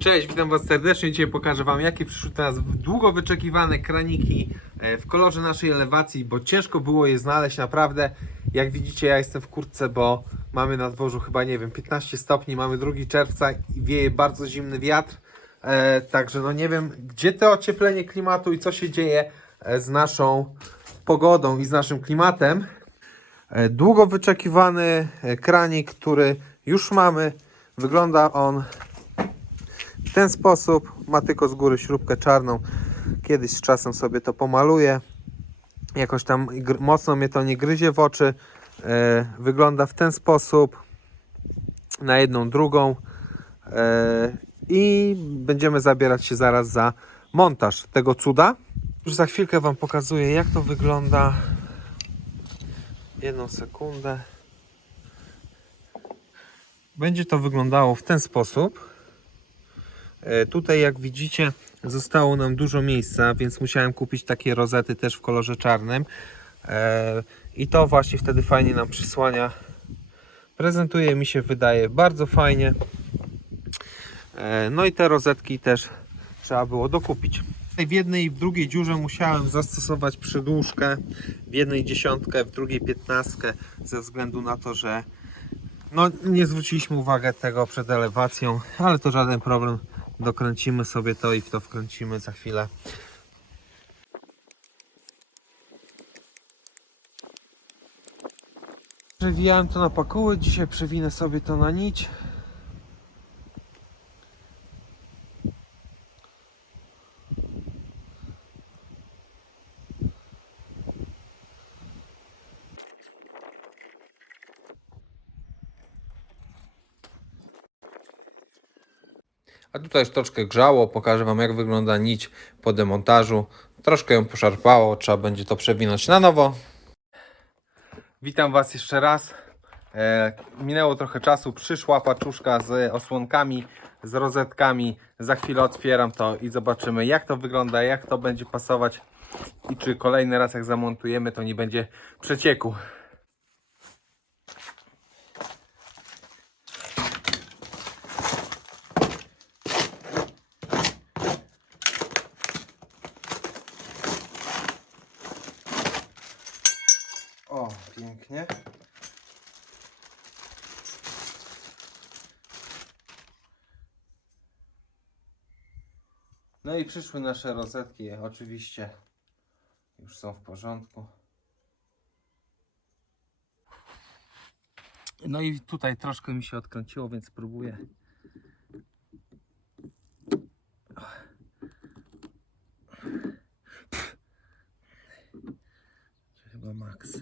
Cześć, witam Was serdecznie. Dzisiaj pokażę Wam, jakie przyszły teraz długo wyczekiwane kraniki e, w kolorze naszej elewacji, bo ciężko było je znaleźć naprawdę. Jak widzicie, ja jestem w kurtce, bo mamy na dworzu chyba, nie wiem, 15 stopni, mamy 2 czerwca i wieje bardzo zimny wiatr. E, także no nie wiem, gdzie to ocieplenie klimatu i co się dzieje e, z naszą pogodą i z naszym klimatem. E, Długo wyczekiwany e, kranik, który już mamy. Wygląda on w ten sposób. Ma tylko z góry śrubkę czarną. Kiedyś z czasem sobie to pomaluję. Jakoś tam mocno mnie to nie gryzie w oczy. E, wygląda w ten sposób. Na jedną, drugą. E, I będziemy zabierać się zaraz za montaż tego cuda. Już za chwilkę Wam pokazuję, jak to wygląda. Jedną sekundę. Będzie to wyglądało w ten sposób. E, Tutaj jak widzicie zostało nam dużo miejsca, więc musiałem kupić takie rozety też w kolorze czarnym. E, I to właśnie wtedy fajnie nam przysłania. Prezentuje mi się wydaje bardzo fajnie. E, No i te rozetki też trzeba było dokupić. W jednej i w drugiej dziurze musiałem zastosować przedłużkę, w jednej dziesiątkę, w drugiej piętnastkę, ze względu na to, że no, nie zwróciliśmy uwagi tego przed elewacją, ale to żaden problem. Dokręcimy sobie to i w to wkręcimy za chwilę. Przewijałem to na pakuły, dzisiaj przewinę sobie to na nić. A tutaj już troszkę grzało, pokażę Wam jak wygląda nić po demontażu. Troszkę ją poszarpało, trzeba będzie to przewinąć na nowo. Witam Was jeszcze raz. E, minęło trochę czasu, przyszła paczuszka z osłonkami, z rozetkami. Za chwilę otwieram to i zobaczymy jak to wygląda, jak to będzie pasować i czy kolejny raz jak zamontujemy to nie będzie przecieku. O, pięknie. No i przyszły nasze rozetki, oczywiście już są w porządku. No i tutaj troszkę mi się odkręciło, więc spróbuję. Chyba maks.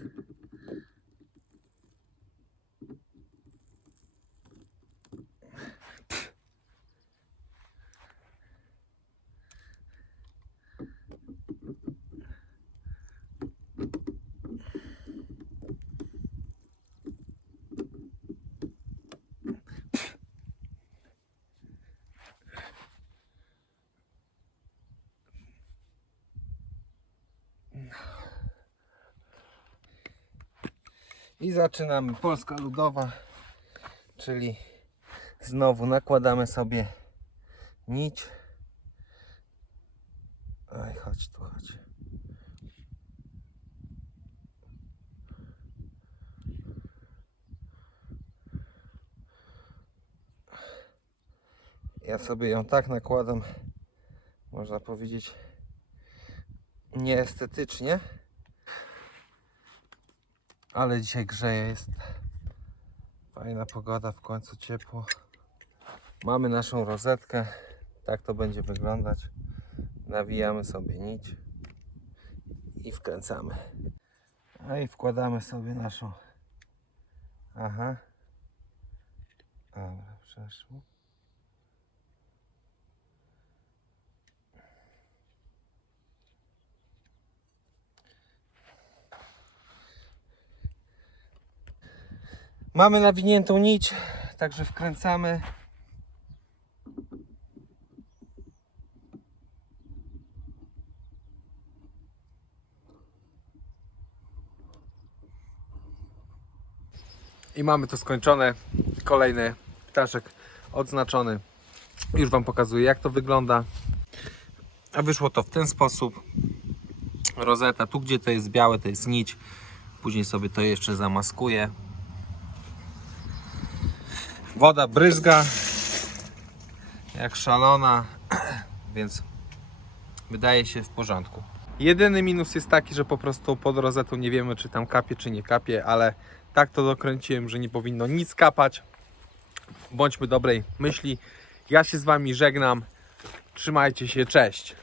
I zaczynamy. Polska ludowa, czyli znowu nakładamy sobie nić. Aj, chodź tu, chodź. Ja sobie ją tak nakładam, można powiedzieć, nieestetycznie. Ale dzisiaj grzeje jest. Fajna pogoda, w końcu ciepło. Mamy naszą rozetkę. Tak to będzie wyglądać. Nawijamy sobie nić i wkręcamy. A i wkładamy sobie naszą. Aha. Dobra, przeszło. Mamy nawiniętą nić, także wkręcamy. I mamy to skończone. Kolejny ptaszek odznaczony. Już Wam pokazuję jak to wygląda. A wyszło to w ten sposób. Rozeta, tu gdzie to jest białe to jest nić. Później sobie to jeszcze zamaskuję. Woda bryzga jak szalona, więc wydaje się w porządku. Jedyny minus jest taki, że po prostu pod rozetą nie wiemy, czy tam kapie, czy nie kapie, ale tak to dokręciłem, że nie powinno nic kapać. Bądźmy dobrej myśli. Ja się z Wami żegnam. Trzymajcie się, cześć.